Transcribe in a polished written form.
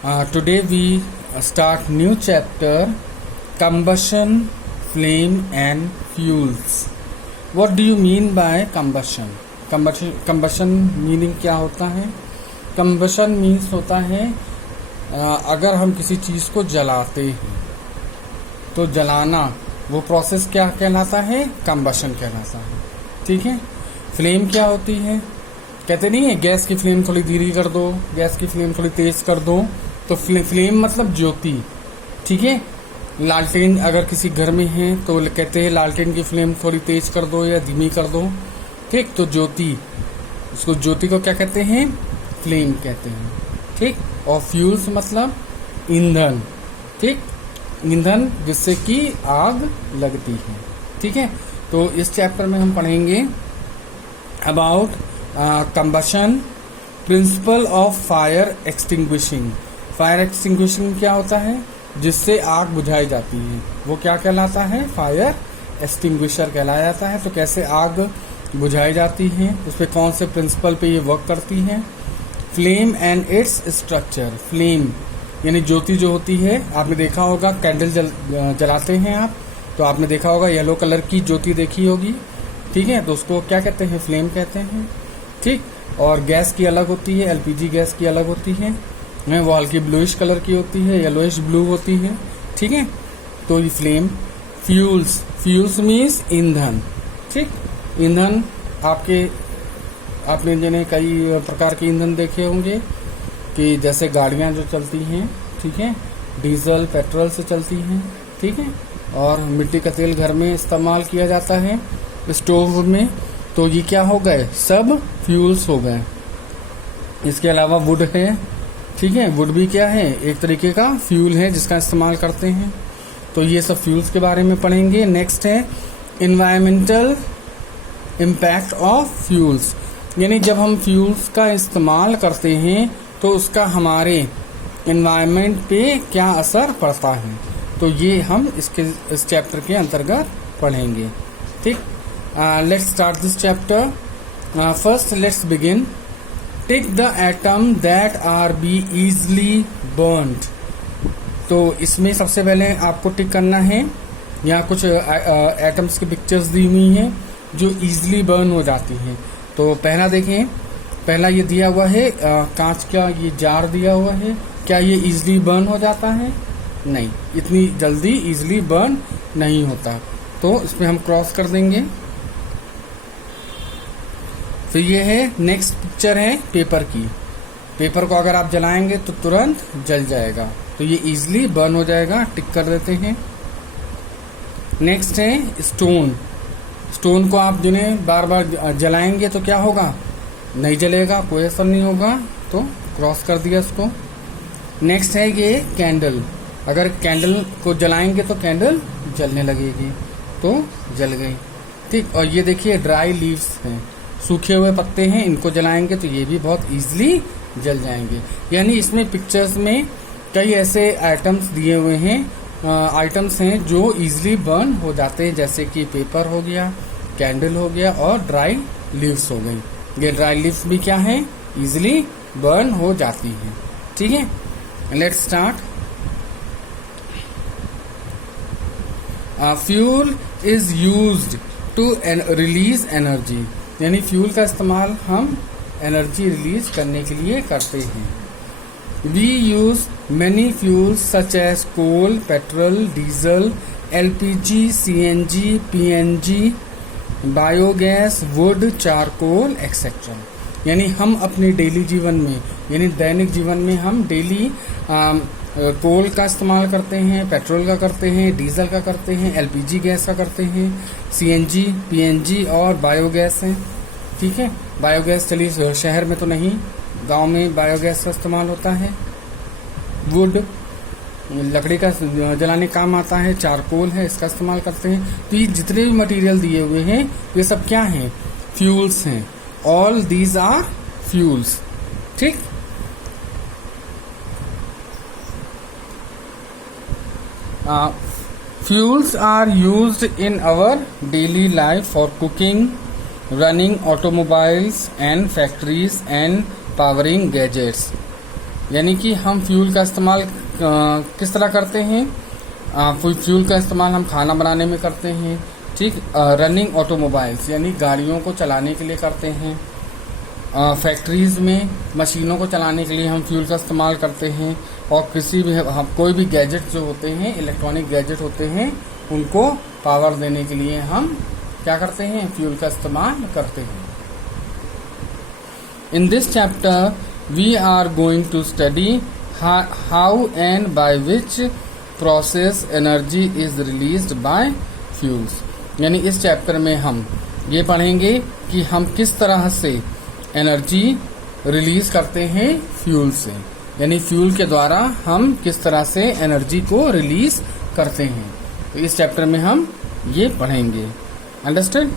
Today we start new chapter, combustion, flame and fuels. What do you mean by combustion? Combustion meaning क्या होता है? Combustion means होता है अगर हम किसी चीज़ को जलाते हैं तो जलाना वो प्रोसेस क्या कहलाता है? कंबशन कहलाता है। ठीक है। फ्लेम क्या होती है? कहते नहीं है गैस की फ्लेम थोड़ी धीरे कर दो, गैस की फ्लेम थोड़ी तेज कर दो। तो फ्लेम मतलब ज्योति। ठीक है। लालटेन अगर किसी घर में है तो कहते हैं लालटेन की फ्लेम थोड़ी तेज कर दो या धीमी कर दो। ठीक। तो ज्योति, उसको ज्योति को क्या कहते हैं? फ्लेम कहते हैं। ठीक। और फ्यूल्स मतलब ईंधन। ठीक। ईंधन जिससे कि आग लगती है। ठीक है। तो इस चैप्टर में हम पढ़ेंगे about combustion, principle of fire extinguishing. Fire extinguishing क्या होता है? जिससे आग बुझाई जाती है वो क्या कहलाता है? फायर एक्सटिंग्विशर कहलाया जाता है। तो कैसे आग बुझाई जाती है, उस पर कौन से प्रिंसिपल पे ये वर्क करती है। Flame and its structure. Flame यानी ज्योति जो होती है, आपने देखा होगा कैंडल जलाते हैं आप, तो आपने देखा होगा येलो कलर की ज्योति देखी होगी। ठीक है। तो उसको क्या कहते हैं? फ्लेम कहते हैं। ठीक। और गैस की अलग होती है, एलपीजी गैस की अलग होती है, वो हल्की ब्लूइश कलर की होती है, येलोइश ब्लू होती है। ठीक है। तो ये फ्लेम। फ्यूल्स मीन्स ईंधन। ठीक। ईंधन आपने जिन्हें कई प्रकार के ईंधन देखे होंगे कि जैसे गाड़ियां जो चलती हैं, ठीक है, डीजल पेट्रोल से चलती हैं। ठीक है। और मिट्टी का तेल घर में इस्तेमाल किया जाता है स्टोव में। तो ये क्या हो गए? सब फ्यूल्स हो गए। इसके अलावा वुड है। ठीक है। वुड भी क्या है? एक तरीके का फ्यूल है जिसका इस्तेमाल करते हैं। तो ये सब फ्यूल्स के बारे में पढ़ेंगे। नेक्स्ट है इन्वायरमेंटल इम्पैक्ट ऑफ फ्यूल्स। यानी जब हम फ्यूल्स का इस्तेमाल करते हैं तो उसका हमारे इन्वायरमेंट पे क्या असर पड़ता है। तो ये हम इस चैप्टर के अंतर्गत पढ़ेंगे। ठीक। Let's start this chapter. First let's begin. Tick the atom that R B easily burned. तो इसमें सबसे पहले आपको टिक करना है। यहाँ कुछ एटम्स की पिक्चर्स दी हुई हैं जो इजली बर्न हो जाती हैं। तो पहला देखें, पहला ये दिया हुआ है कांच का ये जार दिया हुआ है। क्या ये इजली बर्न हो जाता है? नहीं, इतनी जल्दी इजली बर्न नहीं होता। तो इसमें हम क्रॉस कर देंगे। तो ये है नेक्स्ट पिक्चर है पेपर की। पेपर को अगर आप जलाएंगे तो तुरंत जल जाएगा, तो ये इजीली बर्न हो जाएगा। टिक कर देते हैं। नेक्स्ट है स्टोन। स्टोन को आप जिन्हें बार बार जलाएंगे तो क्या होगा? नहीं जलेगा, कोई असर नहीं होगा। तो क्रॉस कर दिया इसको। नेक्स्ट है ये कैंडल। अगर कैंडल को जलाएंगे तो कैंडल जलने लगेगी, तो जल गई। ठीक। और ये देखिए ड्राई लीव्स हैं, सूखे हुए पत्ते हैं, इनको जलाएंगे तो ये भी बहुत इजीली जल जाएंगे। यानी इसमें पिक्चर्स में कई ऐसे आइटम्स दिए हुए हैं, आइटम्स हैं जो इजीली बर्न हो जाते हैं, जैसे कि पेपर हो गया, कैंडल हो गया और ड्राई लीव्स हो गई। ये ड्राई लीव्स भी क्या है? इजीली बर्न हो जाती हैं। ठीक है। Let's start. Fuel is used to release energy. यानी फ्यूल का इस्तेमाल हम एनर्जी रिलीज करने के लिए करते हैं। We use many fuels such as coal, petrol, diesel, LPG, CNG, PNG, biogas, wood, charcoal etcetera. यानी हम अपने डेली जीवन में, यानी दैनिक जीवन में हम डेली कोल का इस्तेमाल करते हैं, पेट्रोल का करते हैं, डीजल का करते हैं, एलपीजी गैस का करते हैं, सीएनजी, पीएनजी और बायोगैस है। ठीक है। बायोगैस चलिए शहर में तो नहीं, गांव में बायोगैस का इस्तेमाल होता है। वुड लकड़ी का जलाने काम आता है। चारकोल है, इसका इस्तेमाल करते हैं। तो ये जितने भी मटेरियल दिए हुए हैं ये सब क्या हैं? फ्यूल्स हैं। All these are fuels. ठीक। Fuels are used in our daily life for cooking, running automobiles and factories and powering gadgets. यानी कि हम फ्यूल का इस्तेमाल किस तरह करते हैं। फ्यूल का इस्तेमाल हम खाना बनाने में करते हैं, ठीक। रनिंग ऑटोमोबाइल्स यानी गाड़ियों को चलाने के लिए करते हैं। फैक्ट्रीज में मशीनों को चलाने के लिए हम फ्यूल का इस्तेमाल करते हैं। और किसी भी कोई भी गैजेट जो होते हैं, इलेक्ट्रॉनिक गैजेट होते हैं, उनको पावर देने के लिए हम क्या करते हैं, फ्यूल का इस्तेमाल करते हैं। In this chapter we are going to study how and by which process energy is released by fuels. यानी इस चैप्टर में हम ये पढ़ेंगे कि हम किस तरह से एनर्जी रिलीज करते हैं फ्यूल से, यानी फ्यूल के द्वारा हम किस तरह से एनर्जी को रिलीज करते हैं। तो इस चैप्टर में हम ये पढ़ेंगे। अंडरस्टैंड।